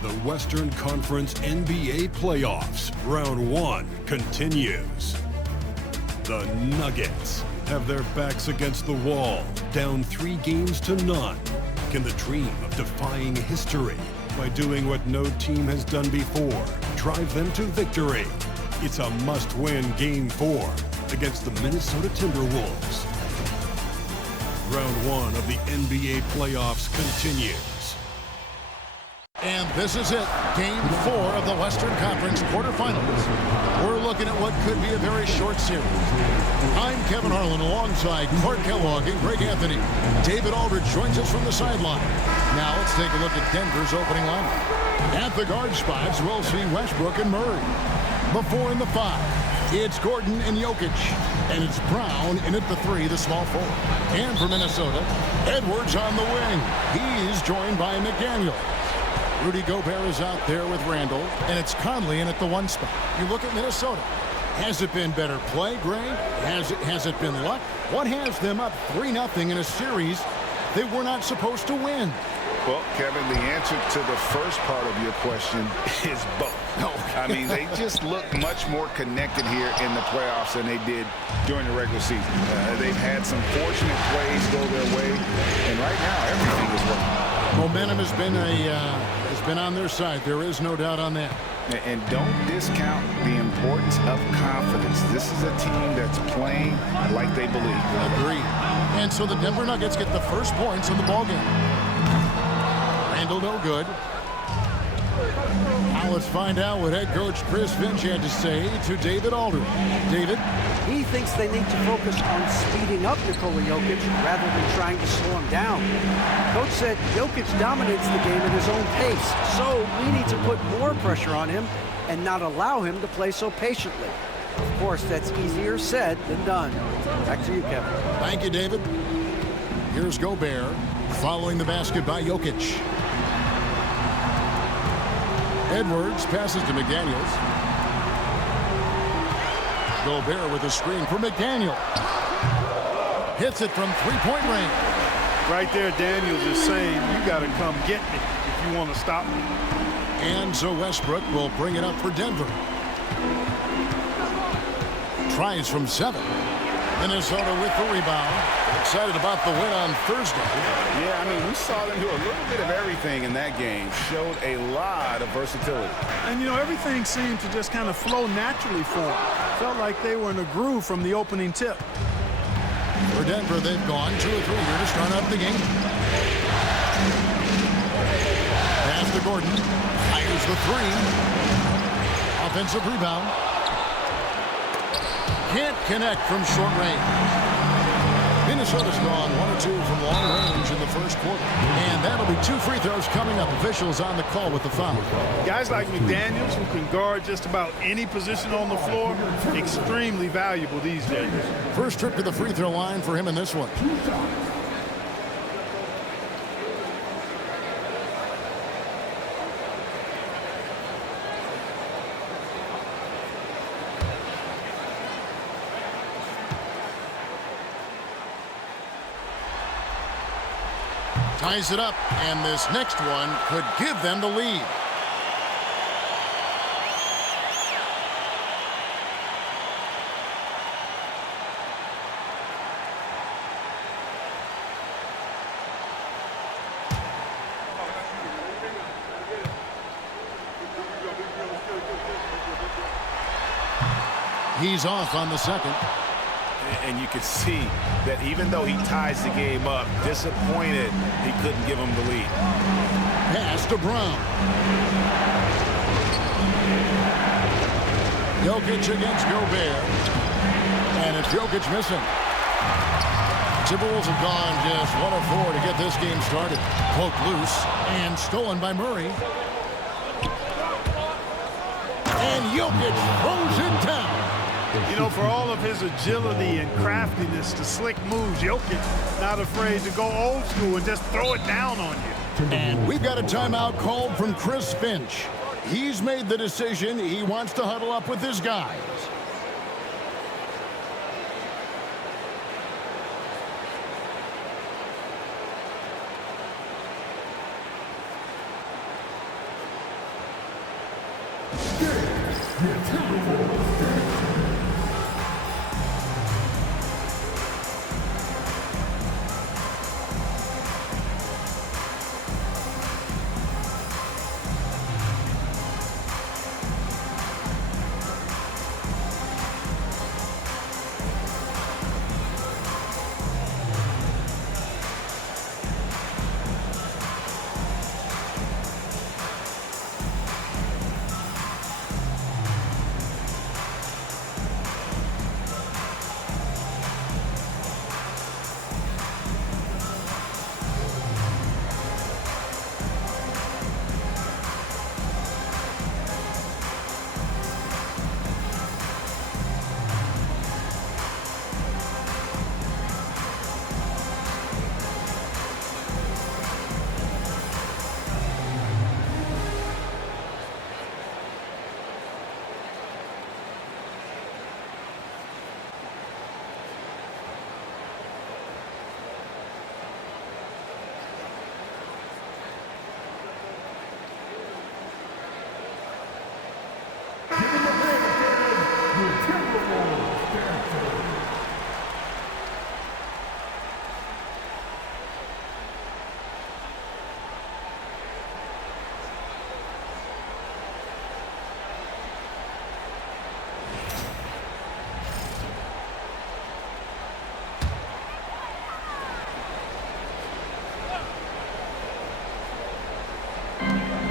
The Western Conference NBA playoffs, round 1 continues. The Nuggets have their backs against the wall, down 3 games to none. Can the dream of defying history by doing what no team has done before drive them to victory? It's a must-win Game 4 against the Minnesota Timberwolves. Round 1 of the NBA playoffs continues. And this is it, Game 4 of the Western Conference quarterfinals. We're looking at what could be a very short series. I'm Kevin Harlan alongside Clark Kellogg and Greg Anthony. David Aldridge joins us from the sideline. Now let's take a look at Denver's opening lineup. At the guard spots, we'll see Westbrook and Murray. The 4 and the 5, it's Gordon and Jokic. And it's Brown in at the 3, the small forward. And for Minnesota, Edwards on the wing. He's joined by McDaniel. Rudy Gobert is out there with Randall, and it's Conley in at the 1 spot. You look at Minnesota. Has it been better play, Greg? Has it been luck? What has them up 3-0 in a series they were not supposed to win? Well, Kevin, the answer to the first part of your question is both. I mean, they just look much more connected here in the playoffs than they did during the regular season. They've had some fortunate plays go their way, and right now everything is working. Momentum has been on their side. There is no doubt on that. And don't discount the importance of confidence. This is a team that's playing like they believe. Agreed. And so the Denver Nuggets get the first points of the ballgame. Randall no good. Now let's find out what head coach Chris Finch had to say to David Aldridge. David? He thinks they need to focus on speeding up Nikola Jokic rather than trying to slow him down. Coach said Jokic dominates the game at his own pace, so we need to put more pressure on him and not allow him to play so patiently. Of course, that's easier said than done. Back to you, Kevin. Thank you, David. Here's Gobert following the basket by Jokic. Edwards passes to McDaniels. Gobert with a screen for McDaniel. Hits it from three-point range. Right there, Daniels is saying, you got to come get me if you want to stop me. And so Westbrook will bring it up for Denver. Tries from 7. Minnesota with the rebound. Excited about the win on Thursday. Yeah, I mean, we saw them do a little bit of everything in that game. Showed a lot of versatility. And, you know, everything seemed to just kind of flow naturally for them. Felt like they were in a groove from the opening tip. For Denver, they've gone 2 or 3 here to start out the game. Pass to Gordon. Fires the 3. Offensive rebound. Can't connect from short range. Minnesota's gone 1 or 2 from long range in the first quarter. And that'll be 2 free throws coming up. Officials on the call with the foul. Guys like McDaniels, who can guard just about any position on the floor, extremely valuable these days. First trip to the free throw line for him in this one. Ties it up, and this next one could give them the lead. He's off on the second. And you can see that even though he ties the game up, disappointed he couldn't give him the lead. Pass to Brown. Jokic against Gobert. And it's Jokic missing. Timberwolves have gone just 1 of 4 to get this game started. Poked loose and stolen by Murray. And Jokic throws it down. You know, for all of his agility and craftiness, the slick moves, Jokic not afraid to go old school and just throw it down on you. And we've got a timeout called from Chris Finch. He's made the decision. He wants to huddle up with his guys.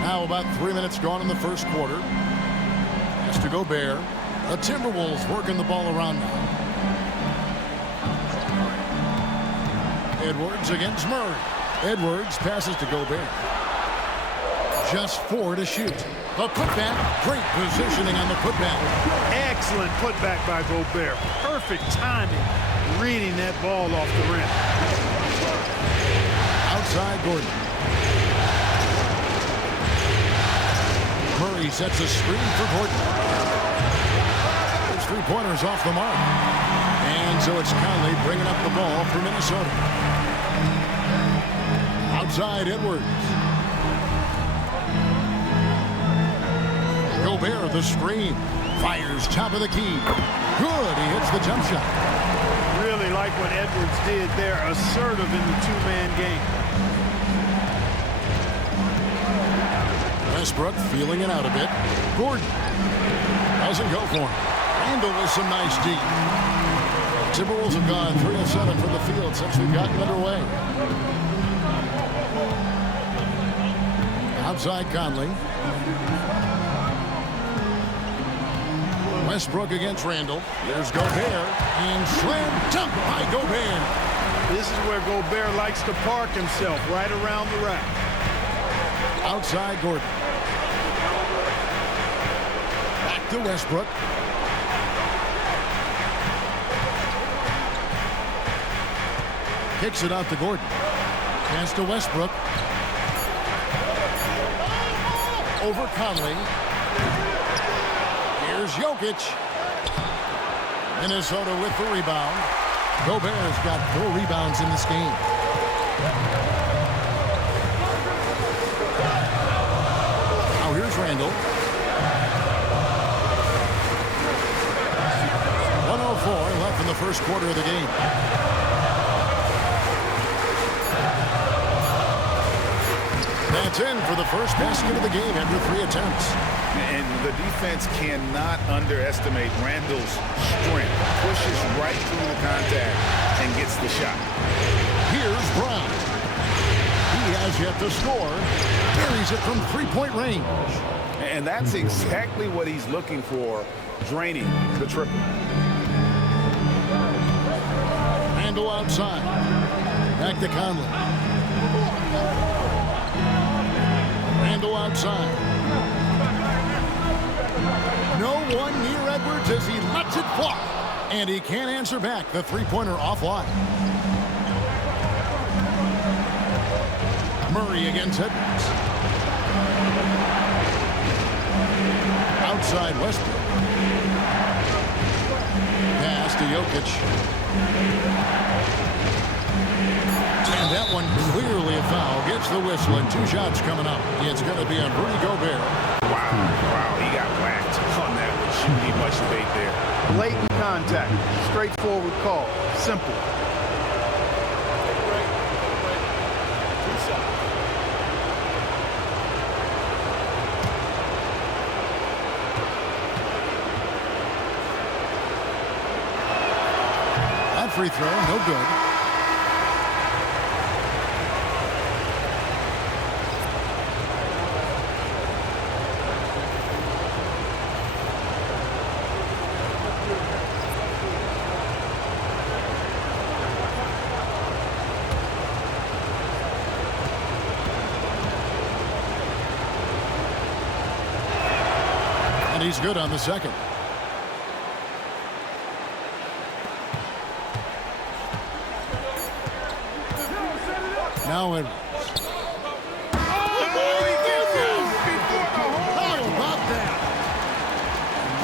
Now about 3 minutes gone in the first quarter. Has to Gobert. The Timberwolves working the ball around now. Edwards against Murray. Edwards passes to Gobert. Just 4 to shoot. The putback. Great positioning on the putback. Excellent putback by Gobert. Perfect timing, reading that ball off the rim. Outside Gordon. Murray sets a screen for Gordon. There's 3-pointers off the mark. And so it's Conley bringing up the ball for Minnesota. Outside Edwards. Gobert the screen. Fires top of the key. Good. He hits the jump shot. Really like what Edwards did there. Assertive in the two-man game. Westbrook feeling it out a bit. Gordon doesn't go for him. Randall with some nice deep. Timberwolves have gone 3 of 7 from the field since we've gotten underway. Outside Conley. Westbrook against Randall. There's Gobert. And slam dunk by Gobert. This is where Gobert likes to park himself, right around the rack. Outside Gordon. Back to Westbrook. Kicks it out to Gordon. Pass to Westbrook. Over Conley. Here's Jokic. Minnesota with the rebound. Gobert's got 4 rebounds in this game. Now here's Randall. 1:04 left in the first quarter of the game. That's in for the first basket of the game after 3 attempts. And the defense cannot underestimate Randall's strength. Pushes right through the contact and gets the shot. Here's Brown. He has yet to score. Carries it from 3-point range. And that's exactly what he's looking for, draining the triple. Randall outside. Back to Conley. Randall outside. No one near Edwards as he lets it fly. And he can't answer back. The 3-pointer offline. Murray against Edwards. Outside Westbrook. Pass to Jokic. And that one clearly a foul. Gets blows the whistle, and 2 shots coming up. It's going to be on Rudy Gobert. Wow, he got whacked on that one. Shouldn't be much debate there. Blatant contact. Straightforward call. Simple. That free throw, no good. And he's good on the second. Now Edwards.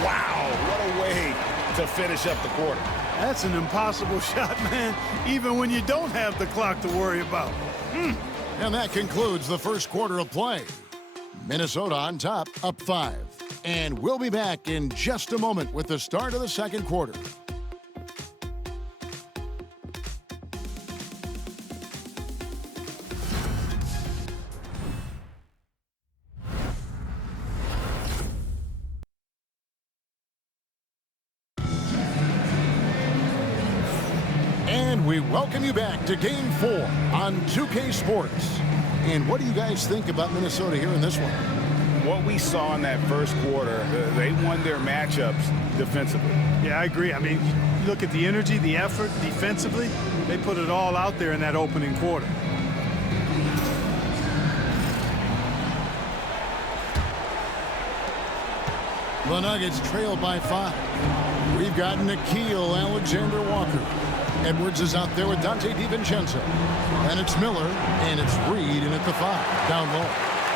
Wow, what a way to finish up the quarter. That's an impossible shot, man, even when you don't have the clock to worry about. And that concludes the first quarter of play. Minnesota on top, up 5. And we'll be back in just a moment with the start of the second quarter. And we welcome you back to Game 4 on 2K Sports. And what do you guys think about Minnesota here in this one? What we saw in that first quarter, they won their matchups defensively. Yeah, I agree. I mean, you look at the energy, the effort defensively, they put it all out there in that opening quarter. The Nuggets trail by 5. We've got Nickeil Alexander-Walker. Edwards is out there with Dante DiVincenzo. And it's Miller, and it's Reed in at the 5, down low.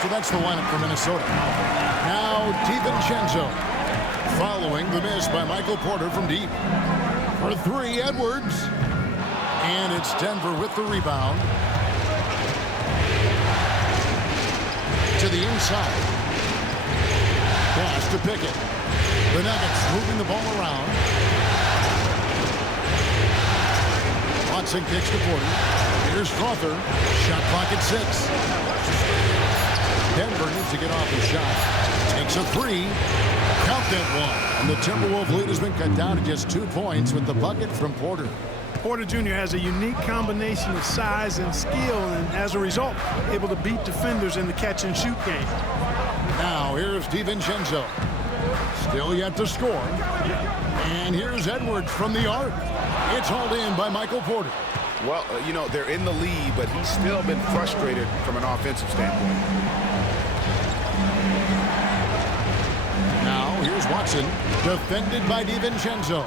So that's the lineup for Minnesota. Now DiVincenzo, following the miss by Michael Porter from deep. For 3, Edwards. And it's Denver with the rebound. To the inside. Pass to Pickett. The Nuggets moving the ball around. Watson kicks to Porter. Here's Strother. Shot clock at 6. Denver needs to get off his shot. Takes a 3. Count that one. And the Timberwolves lead has been cut down to just 2 points with the bucket from Porter. Porter Jr. has a unique combination of size and skill, and as a result, able to beat defenders in the catch-and-shoot game. Now here's DiVincenzo. Still yet to score. And here's Edwards from the arc. It's hauled in by Michael Porter. Well, you know, they're in the lead, but he's still been frustrated from an offensive standpoint. Now here's Watson, defended by DiVincenzo.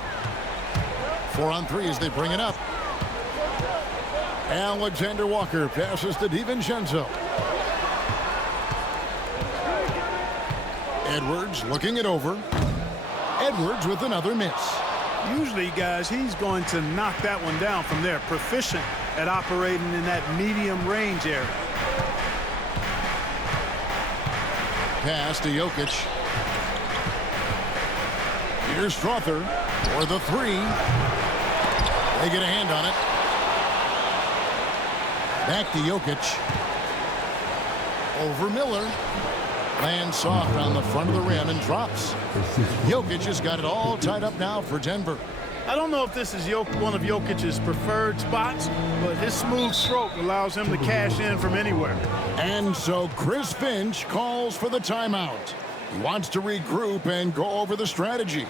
4 on 3 as they bring it up. Alexander Walker passes to DiVincenzo. Edwards looking it over. Edwards with another miss. Usually, guys, he's going to knock that one down from there. Proficient at operating in that medium range area. Pass to Jokic. Here's Strother for the 3. They get a hand on it. Back to Jokic. Over Miller. Lands soft on the front of the rim and drops. Jokic has got it all tied up now for Denver. I don't know if this is one of Jokic's preferred spots, but his smooth stroke allows him to cash in from anywhere. And so Chris Finch calls for the timeout. He wants to regroup and go over the strategy.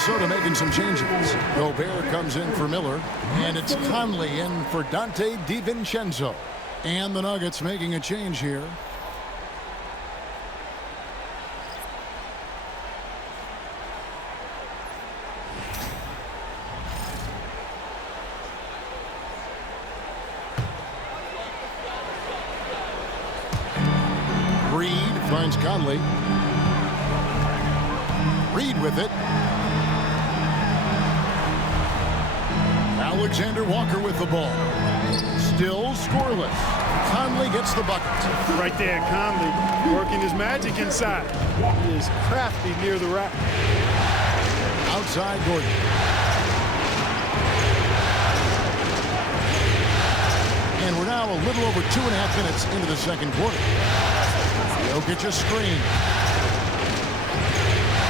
Minnesota making some changes. Gobert comes in for Miller, and it's Conley in for Dante DiVincenzo. And the Nuggets making a change here. Reed finds Conley. Reed with it. Alexander Walker with the ball. Still scoreless. Conley gets the bucket. Right there, Conley working his magic inside. He is crafty near the rack. Outside Gordon. And we're now a little over 2.5 minutes into the second quarter. Jokic a screen.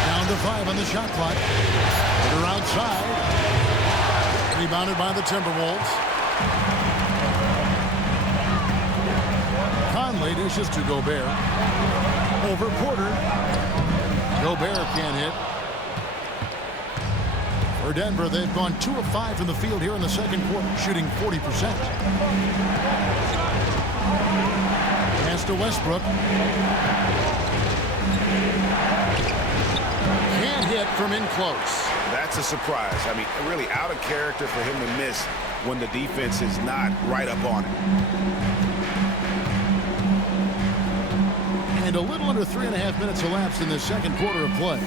Down to 5 on the shot clock. They're outside. Rebounded by the Timberwolves. Conley dishes to Gobert. Over Porter. Gobert can't hit. For Denver, they've gone 2 of 5 from the field here in the second quarter, shooting 40%. Pass to Westbrook. Can't hit from in close. That's a surprise. I mean, really out of character for him to miss when the defense is not right up on it. And a little under 3.5 minutes elapsed in the second quarter of play.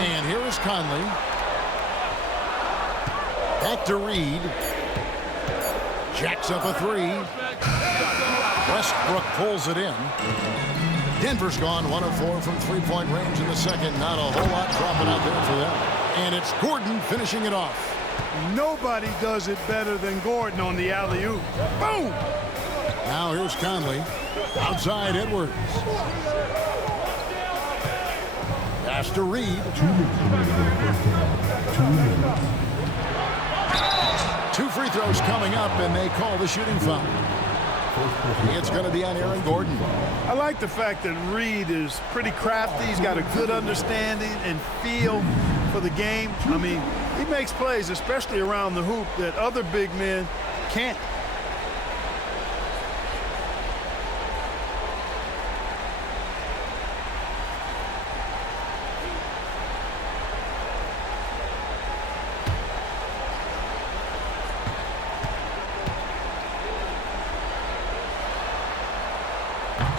And here is Conley. Back to Reed. Jacks up a 3. Westbrook pulls it in. Denver's gone 1 of 4 from three-point range in the second. Not a whole lot dropping out there for them. And it's Gordon finishing it off. Nobody does it better than Gordon on the alley-oop. Boom! Now here's Conley. Outside Edwards. Pass to Reed. 2 free throws coming up, and they call the shooting foul. It's going to be on Aaron Gordon. I like the fact that Reed is pretty crafty. He's got a good understanding and feel for the game. I mean, he makes plays, especially around the hoop, that other big men can't.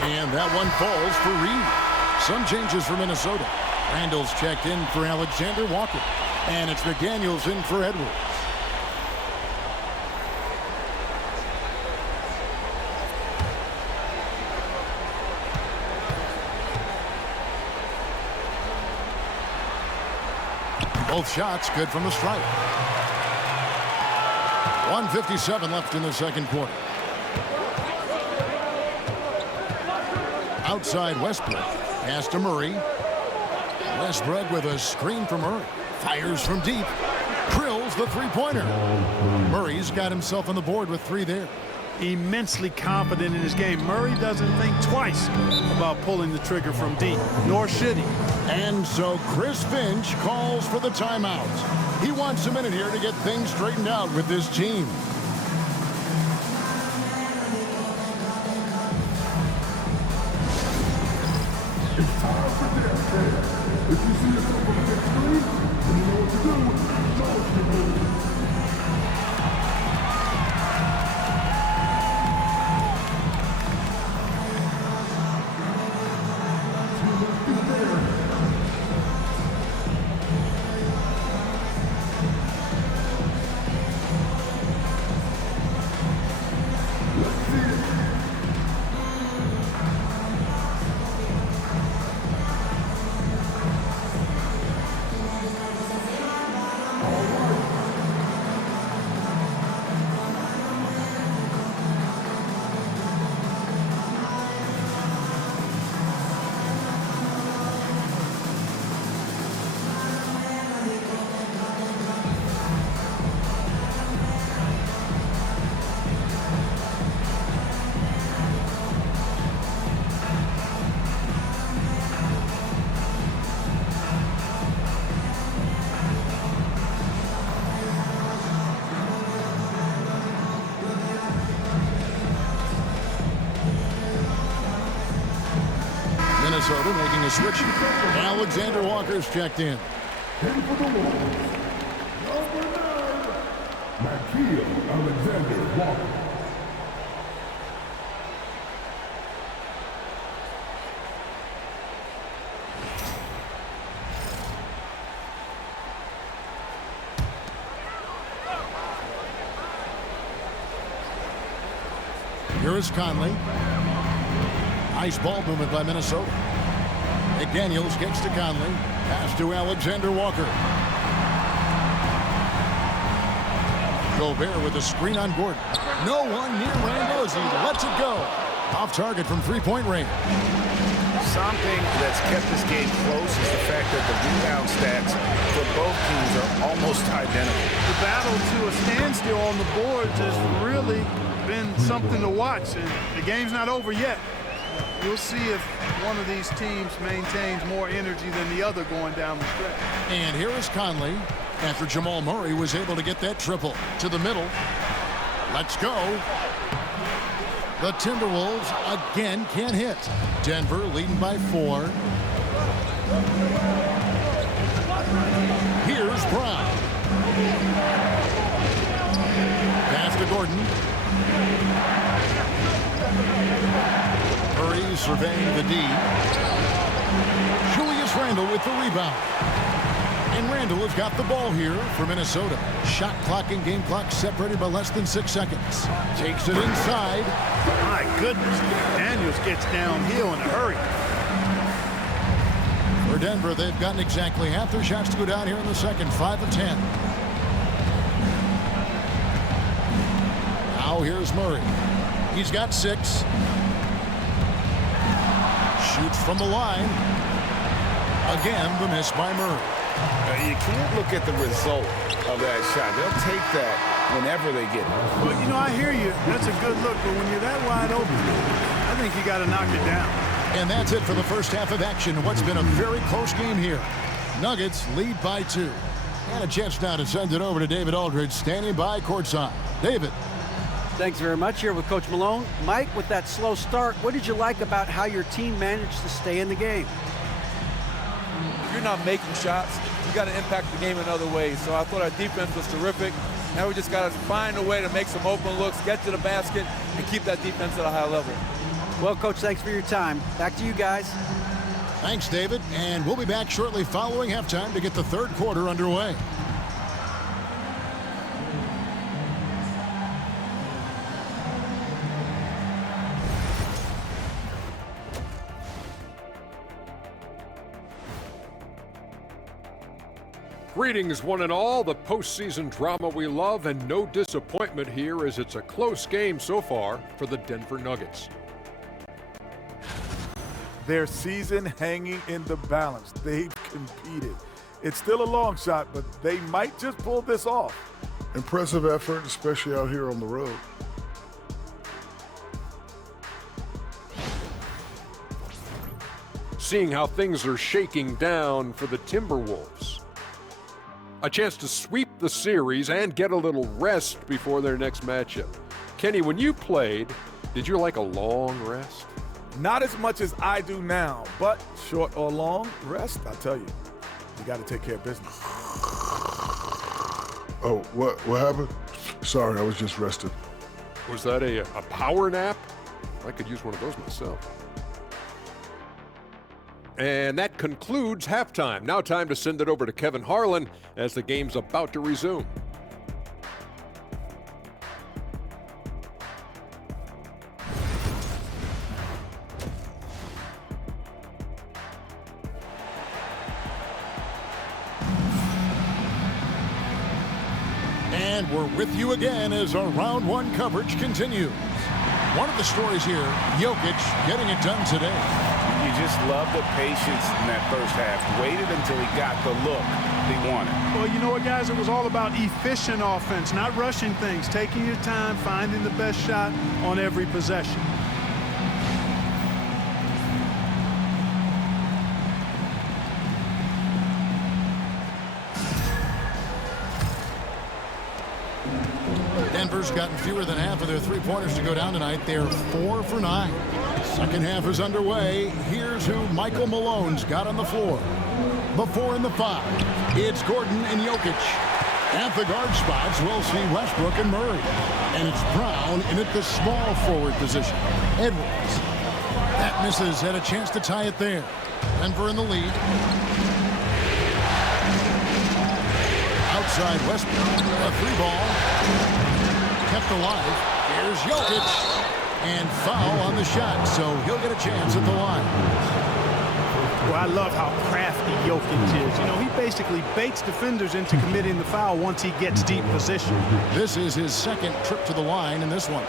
And that one falls for Reed. Some changes for Minnesota. Randall's checked in for Alexander Walker. And it's McDaniels in for Edwards. Both shots good from the stripe. 1:57 left in the second quarter. Outside Westbrook. Pass to Murray. Westbrook with a screen from Murray. Fires from deep. Drills the three-pointer. Murray's got himself on the board with 3 there. Immensely confident in his game. Murray doesn't think twice about pulling the trigger from deep, nor should he. And so Chris Finch calls for the timeout. He wants a minute here to get things straightened out with this team. It's time for that, man. If you see yourself on the big screen, you know what to do. Charge the move. a switch. Alexander Walker's checked in. In for the Wolves, number 9, Alexander Walker. Here is Conley. Nice ball movement by Minnesota. McDaniels kicks to Conley. Pass to Alexander Walker. Gobert with a screen on Gordon. No one near Randle as he lets it go. Off target from three-point range. Something that's kept this game close is the fact that the rebound stats for both teams are almost identical. The battle to a standstill on the boards has really been something to watch, and the game's not over yet. We'll see if one of these teams maintains more energy than the other going down the stretch. And here is Conley after Jamal Murray was able to get that triple to the middle. Let's go. The Timberwolves again can't hit. Denver leading by 4. Here's Brown. Pass to Gordon. Murray surveying the D. Julius Randle with the rebound. And Randle has got the ball here for Minnesota. Shot clock and game clock separated by less than 6 seconds. Takes it inside. My goodness, Daniels gets downhill in a hurry. For Denver, they've gotten exactly half their shots to go down here in the second. 5 of 10. Now here's Murray. He's got 6. Shoots from the line. Again, the miss by Murray. You can't look at the result of that shot. They'll take that whenever they get it. Well, you know, I hear you. That's a good look, but when you're that wide open, I think you got to knock it down. And that's it for the first half of action. What's been a very close game here. Nuggets lead by 2. And a chance now to send it over to David Aldridge, standing by courtside. David. Thanks very much. Here with Coach Malone. Mike, with that slow start, what did you like about how your team managed to stay in the game? If you're not making shots, you got to impact the game in other ways. So I thought our defense was terrific. Now we just got to find a way to make some open looks, get to the basket, and keep that defense at a high level. Well, Coach, thanks for your time. Back to you guys. Thanks, David. And we'll be back shortly following halftime to get the third quarter underway. Greetings, one and all. The postseason drama we love, and no disappointment here as it's a close game so far for the Denver Nuggets. Their season hanging in the balance. They've competed. It's still a long shot, but they might just pull this off. Impressive effort, especially out here on the road. Seeing how things are shaking down for the Timberwolves. A chance to sweep the series and get a little rest before their next matchup. Kenny, when you played, did you like a long rest? Not as much as I do now, but short or long rest, I tell you, you got to take care of business. Oh, what happened? Sorry, I was just resting. Was that a power nap? I could use one of those myself. And that concludes halftime. Now time to send it over to Kevin Harlan as the game's about to resume. And we're with you again as our round 1 coverage continues. One of the stories here, Jokic getting it done today. You just love the patience in that first half. Waited until he got the look he wanted. Well, you know what, guys? It was all about efficient offense, not rushing things, taking your time, finding the best shot on every possession. Denver's gotten fewer than half of their three-pointers to go down tonight. They're 4 for 9. Second half is underway. Here's who Michael Malone's got on the floor. The 4 and the 5. It's Gordon and Jokic. At the guard spots, we'll see Westbrook and Murray. And it's Brown in at the small forward position. Edwards. That misses. Had a chance to tie it there. Denver in the lead. Outside Westbrook. A free ball. Kept alive. Here's Jokic. And foul on the shot, so he'll get a chance at the line. Well, I love how crafty Jokic is. You know, he basically baits defenders into committing the foul once he gets deep position. This is his second trip to the line in this one.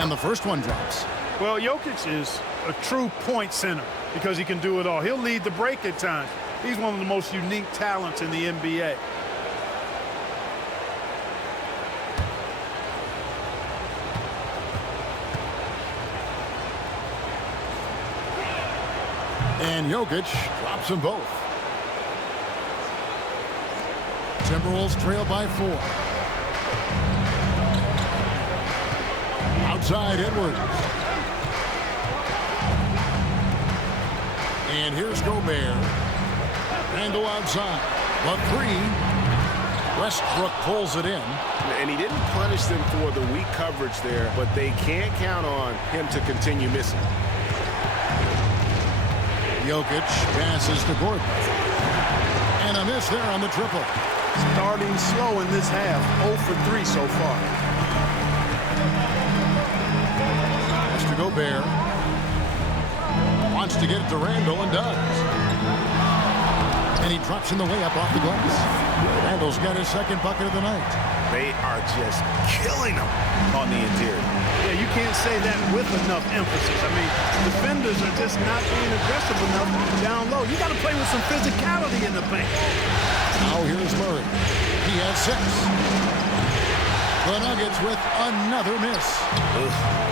And the first one drops. Well, Jokic is a true point center because he can do it all. He'll lead the break at times. He's one of the most unique talents in the NBA. And Jokic drops them both. Timberwolves trail by 4. Outside Edwards. And here's Gobert. Randle outside. The 3. Westbrook pulls it in. And he didn't punish them for the weak coverage there, but they can't count on him to continue missing. Jokic passes to Gordon. And a miss there on the triple. Starting slow in this half. 0 for 3 so far. Mr. Gobert wants to get it to Randle and does. And he drops in the way up off the glass. Randle's got his second bucket of the night. They are just killing them on the interior. Yeah, you can't say that with enough emphasis. I mean, defenders are just not being aggressive enough down low. You got to play with some physicality in the paint. Now here's Murray. He has 6. The Nuggets with another miss.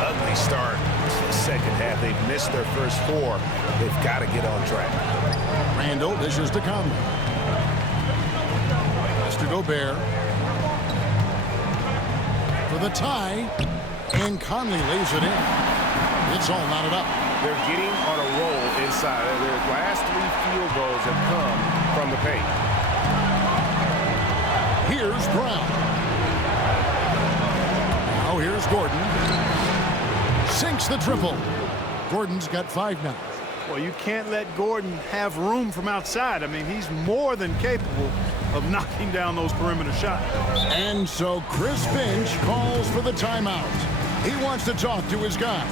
Ugly start to the second half. They've missed their first 4. They've got to get on track. Randle dishes to Conley. Mr. Gobert for the tie. And Conley lays it in. It's all knotted up. They're getting on a roll inside. Their last 3 field goals have come from the paint. Here's Brown. Now here's Gordon. Sinks the triple. Gordon's got 5 now. Well, you can't let Gordon have room from outside. I mean, he's more than capable of knocking down those perimeter shots. And so Chris Finch calls for the timeout. He wants to talk to his guys.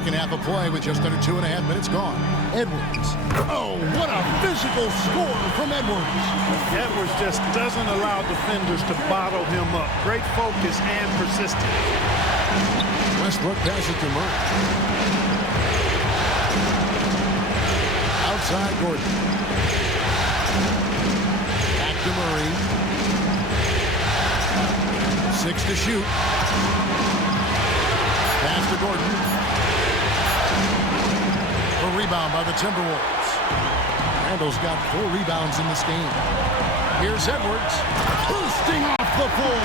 Second half of play with just under 2.5 minutes gone. Edwards. Oh, what a physical score from Edwards. Edwards just doesn't allow defenders to bottle him up. Great focus and persistence. Westbrook passes to Murray. Outside Gordon. Back to Murray. 6 to shoot. Pass to Gordon. A rebound by the Timberwolves. Randall's got 4 rebounds in this game. Here's Edwards. Boosting off the floor.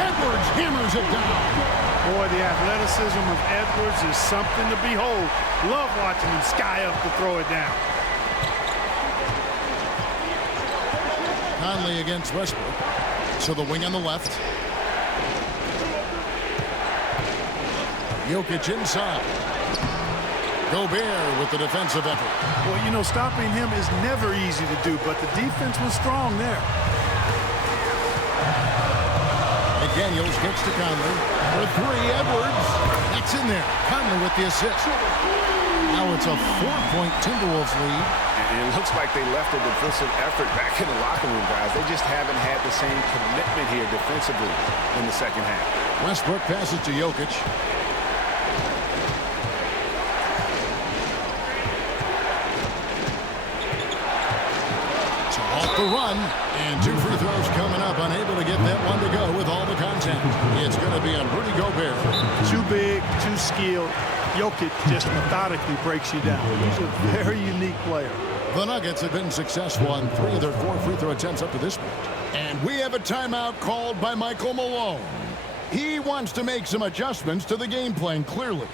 Edwards hammers it down. Boy, the athleticism of Edwards is something to behold. Love watching him sky up to throw it down. Conley against Westbrook. So the wing on the left. Jokic inside. Gobert with the defensive effort. Well, you know, stopping him is never easy to do, but the defense was strong there. McDaniels gets to Conley. For 3, Edwards. That's in there. Conley with the assist. Now it's a 4-point Timberwolves lead. And it looks like they left a defensive effort back in the locker room, guys. They just haven't had the same commitment here defensively in the second half. Westbrook passes to Jokic. So off the run. And 2 free throws coming up. Unable to get that one to go with all the contact. It's going to be on Rudy Gobert. Too big, too skilled. Jokic just methodically breaks you down. He's a very unique player. The Nuggets have been successful on 3 of their 4 free throw attempts up to this point. And we have a timeout called by Michael Malone. He wants to make some adjustments to the game plan, clearly.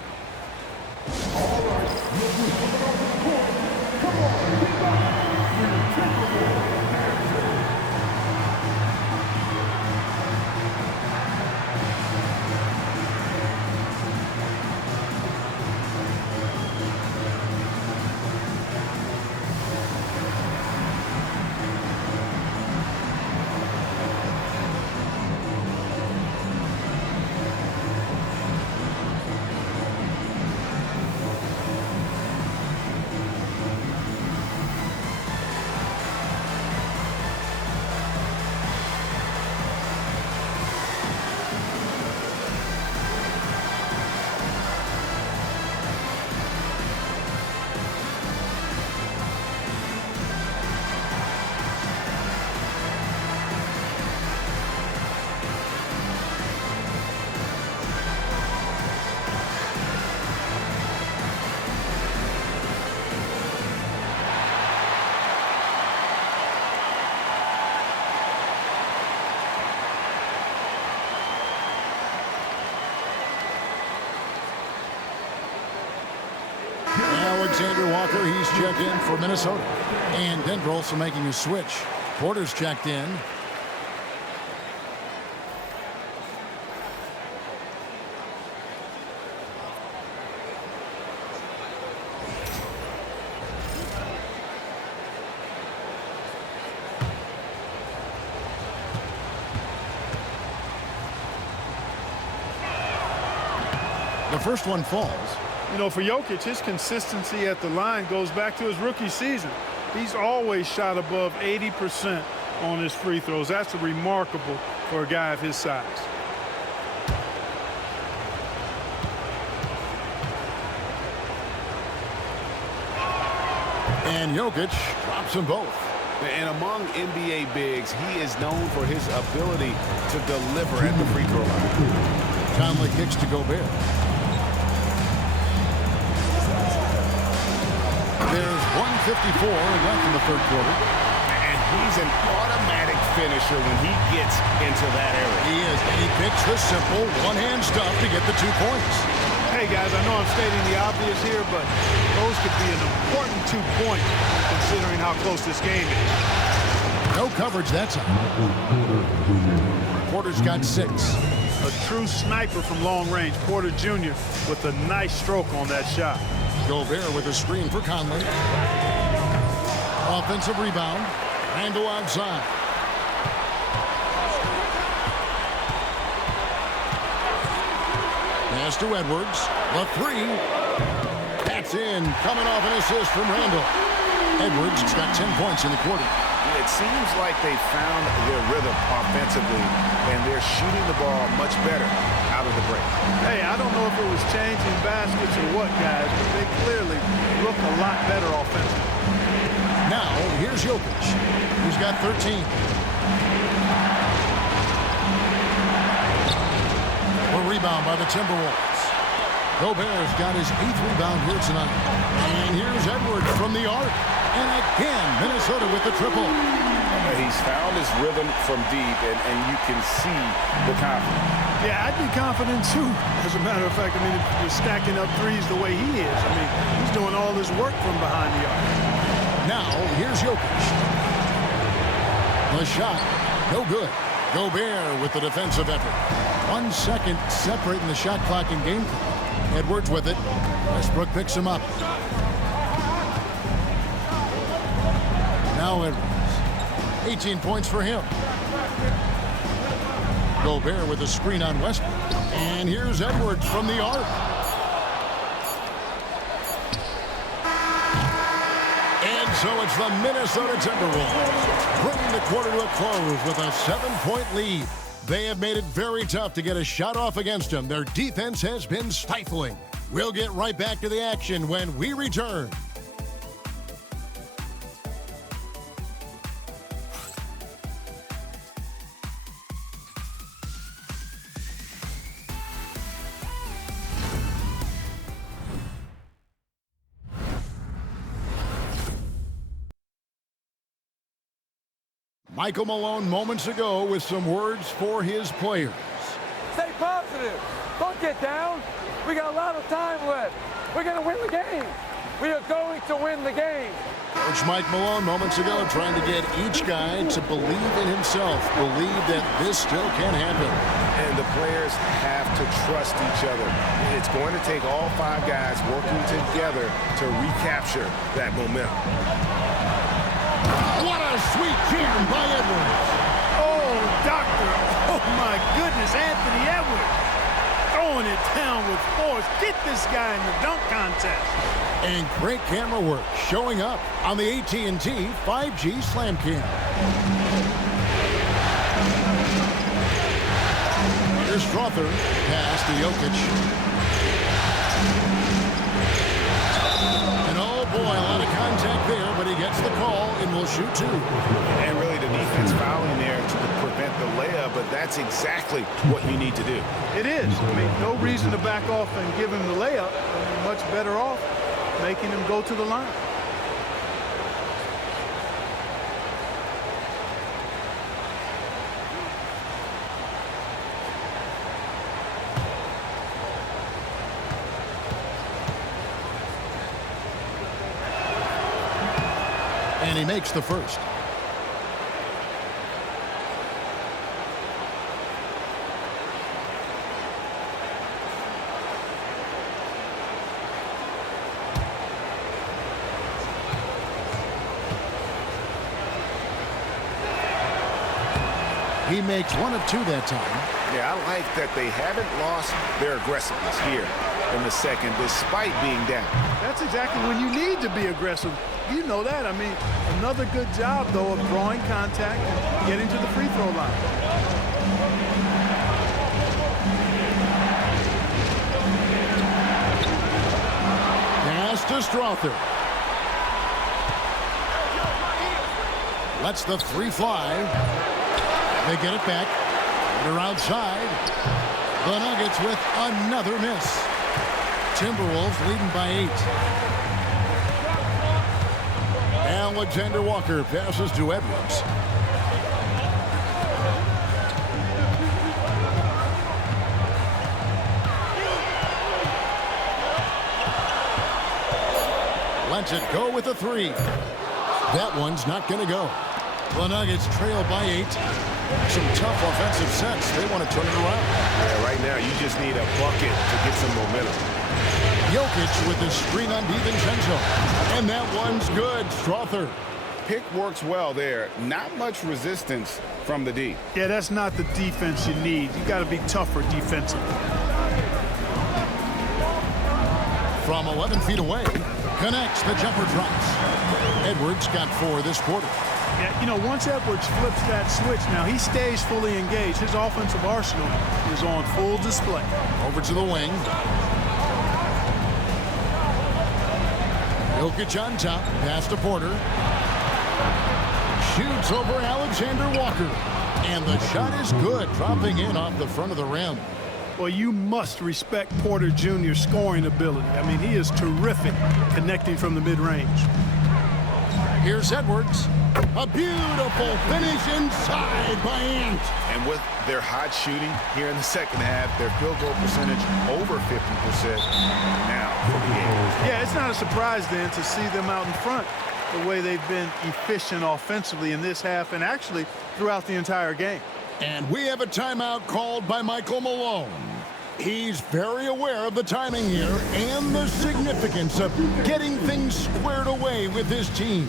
Alexander Walker, he's checked in for Minnesota. And Denver also making a switch. Porter's checked in. The first one falls. You know, for Jokic, his consistency at the line goes back to his rookie season. He's always shot above 80% on his free throws. That's remarkable for a guy of his size. And Jokic drops them both. And among NBA bigs, he is known for his ability to deliver at the free throw line. Conley kicks to Gobert. There's 1:54 left in the third quarter. And he's an automatic finisher when he gets into that area. He is, and he picks the simple one-hand stuff to get the 2 points. Hey, guys, I know I'm stating the obvious here, but those could be an important 2 points considering how close this game is. No coverage that time. Porter's got 6. A true sniper from long range. Porter Jr. with a nice stroke on that shot. Gobert with a screen for Conley. Offensive rebound. Randall outside. Pass to Edwards. The 3. in, coming off an assist from Randall. Edwards has got 10 points in the quarter. It seems like they found their rhythm offensively, and they're shooting the ball much better out of the break. Hey, I don't know if it was changing baskets or what, guys, but they clearly look a lot better offensively. Now, here's Jokic, who's got 13. A rebound by the Timberwolves. Gobert's got his 8th rebound here tonight. And here's Edwards from the arc. And again, Minnesota with the triple. He's found his rhythm from deep, and you can see the confidence. Yeah, I'd be confident too. As a matter of fact, I mean, if you're stacking up threes the way he is, I mean, he's doing all this work from behind the arc. Now, here's Jokic. The shot, no good. Gobert with the defensive effort. 1 second separating the shot clock and game clock. Edwards with it. Westbrook picks him up. Now Edwards. 18 points for him. Gobert with a screen on Westbrook. And here's Edwards from the arc. And so it's the Minnesota Timberwolves bringing the quarter to a close with a 7-point lead. They have made it very tough to get a shot off against them. Their defense has been stifling. We'll get right back to the action when we return. Michael Malone moments ago with some words for his players. Stay positive. Don't get down. We got a lot of time left. We're going to win the game. We are going to win the game. Coach Mike Malone moments ago trying to get each guy to believe in himself, believe that this still can happen. And the players have to trust each other. It's going to take all 5 guys working together to recapture that momentum. What a sweet jam by Edwards. Oh, doctor. Oh, my goodness, Anthony Edwards. Throwing it down with force. Get this guy in the dunk contest. And great camera work showing up on the AT&T 5G Slam Cam. Here's Strother. Pass to Jokic. And oh boy, a lot of contact there, but he gets the call and will shoot 2. And really the defense fouling there to prevent the layup, but that's exactly what you need to do. It is. I mean, no reason to back off and give him the layup. I mean, much better off making him go to the line. And he makes the first. He makes 1 of 2 that time. Yeah, I like that they haven't lost their aggressiveness here in the second, despite being down. That's exactly when you need to be aggressive. You know that. I mean, another good job, though, of drawing contact and getting to the free throw line. Pass to Strother. Lets the 3 fly. They get it back. They're outside. The Nuggets with another miss. Timberwolves leading by 8. Alexander Walker passes to Edwards. Lets it go with a 3. That one's not going to go. The Nuggets trail by 8. Some tough offensive sets. They want to turn it around. Yeah, right now you just need a bucket to get some momentum. Jokic with the screen on DiVincenzo. And that one's good. Strother. Pick works well there. Not much resistance from the D. Yeah, that's not the defense you need. You got to be tougher defensively. From 11 feet away, Connects. The jumper drops. Edwards got 4 this quarter. Yeah, you know, once Edwards flips that switch, now he stays fully engaged. His offensive arsenal is on full display. Over to the wing. Jokic on top. Pass to Porter. Shoots over Alexander Walker. And the shot is good, dropping in off the front of the rim. Well, you must respect Porter Jr.'s scoring ability. I mean, he is terrific connecting from the mid-range. Here's Edwards. A beautiful finish inside by Ant. And with their hot shooting here in the second half, their field goal percentage over 50% now for the game. Yeah, it's not a surprise then to see them out in front the way they've been efficient offensively in this half and actually throughout the entire game. And we have a timeout called by Michael Malone. He's very aware of the timing here and the significance of getting things squared away with his team.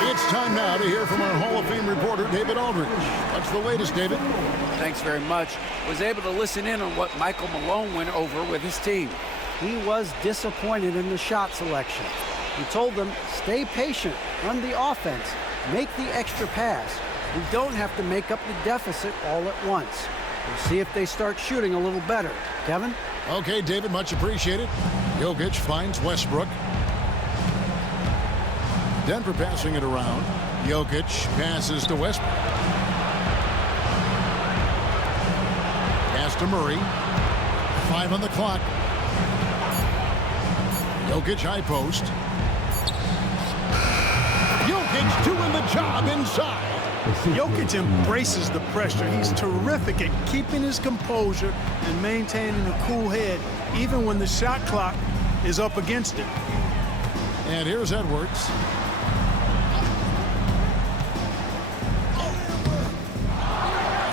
It's time now to hear from our Hall of Fame reporter, David Aldridge. What's the latest, David? Thanks very much. Was able to listen in on what Michael Malone went over with his team. He was disappointed in the shot selection. He told them, stay patient, run the offense, make the extra pass. We don't have to make up the deficit all at once. We'll see if they start shooting a little better. Kevin? Okay, David, much appreciated. Jokic finds Westbrook. Denver passing it around. Jokic passes to Westbrook. Pass to Murray. 5 on the clock. Jokic high post. Jokic doing the job inside. Jokic embraces the pressure. He's terrific at keeping his composure and maintaining a cool head even when the shot clock is up against him. And here's Edwards.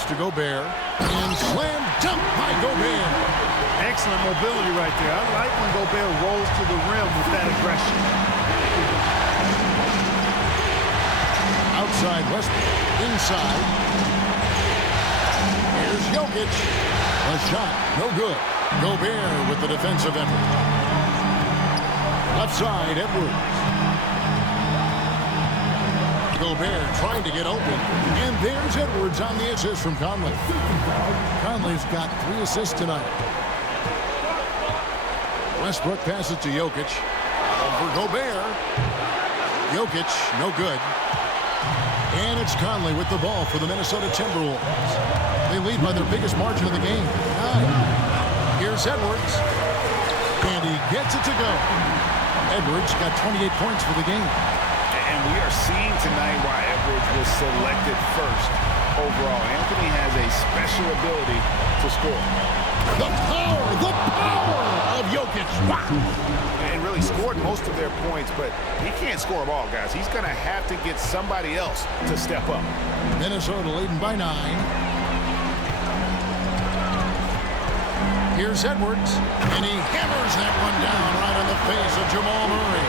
To Gobert, and slam dunk by Gobert. Excellent mobility right there. I like when Gobert rolls to the rim with that aggression. Outside Westbrook, inside. Here's Jokic. A shot, no good. Gobert with the defensive effort. Left side, Edwards. Gobert trying to get open. And there's Edwards on the assist from Conley. Conley's got 3 assists tonight. Westbrook passes to Jokic. Over Gobert. Jokic, no good. And it's Conley with the ball for the Minnesota Timberwolves. They lead by their biggest margin of the game. 9. Here's Edwards. And he gets it to go. Edwards got 28 points for the game. And we are seeing tonight why Edwards was selected first overall. Anthony has a special ability to score. The power of Jokic. Wow. And really scored most of their points, but he can't score them all, guys. He's going to have to get somebody else to step up. Minnesota leading by 9. Here's Edwards, and he hammers that one down right on the face of Jamal Murray.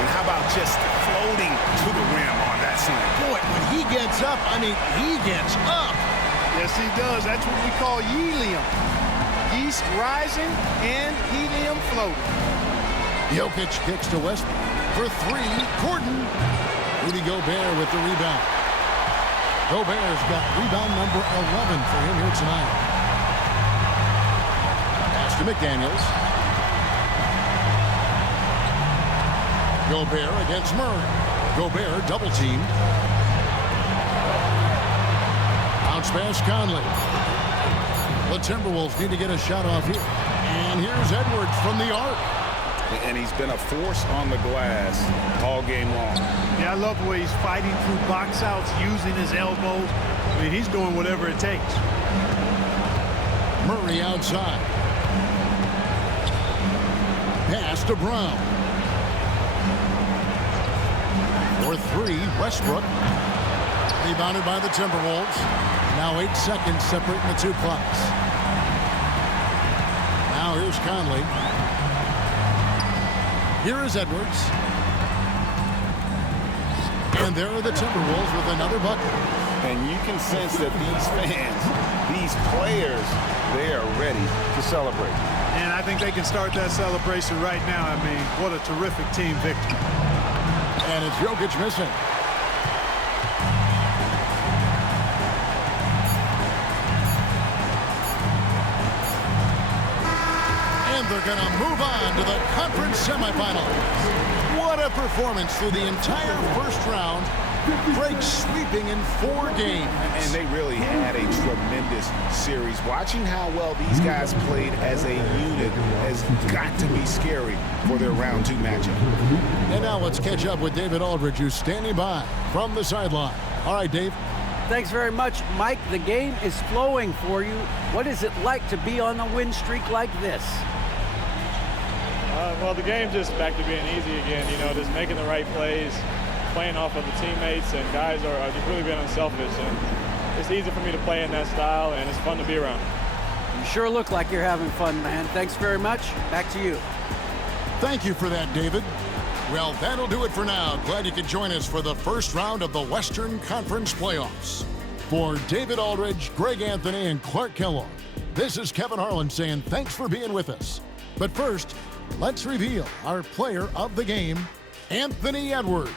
And how about just floating to the rim on that slam? Boy, when he gets up, I mean, he gets up. Yes, he does. That's what we call helium. Yeast rising and helium floating. Jokic kicks to Westbrook for 3. Gordon. Rudy Gobert with the rebound. Gobert's got rebound number 11 for him here tonight. Pass to McDaniels. Gobert against Murray. Gobert double teamed. Bounce pass Conley. The Timberwolves need to get a shot off here. And here's Edwards from the arc. And he's been a force on the glass all game long. Yeah, I love the way he's fighting through box outs, using his elbows. I mean, he's doing whatever it takes. Murray outside. Pass to Brown. For three, Westbrook. Rebounded by the Timberwolves. Now 8 seconds separating the two clocks. Now here's Conley. Here is Edwards. And there are the Timberwolves with another bucket. And you can sense that these fans, these players, they are ready to celebrate. And I think they can start that celebration right now. I mean, what a terrific team victory. And it's Jokic missing. They're going to move on to the conference semifinals. What a performance through the entire first round. Breaks sweeping in 4 games. And they really had a tremendous series. Watching how well these guys played as a unit has got to be scary for their round 2 matchup. And now let's catch up with David Aldridge, who's standing by from the sideline. All right, Dave. Thanks very much, Mike. The game is flowing for you. What is it like to be on a win streak like this? Well, the game's just back to being easy again, you know, just making the right plays, playing off of the teammates, and guys are just really being unselfish. And it's easy for me to play in that style, and it's fun to be around. You sure look like you're having fun, man. Thanks very much. Back to you. Thank you for that, David. Well, that'll do it for now. Glad you could join us for the first round of the Western Conference playoffs. For David Aldridge, Greg Anthony, and Clark Kellogg, this is Kevin Harlan saying thanks for being with us. But first, let's reveal our player of the game, Anthony Edwards.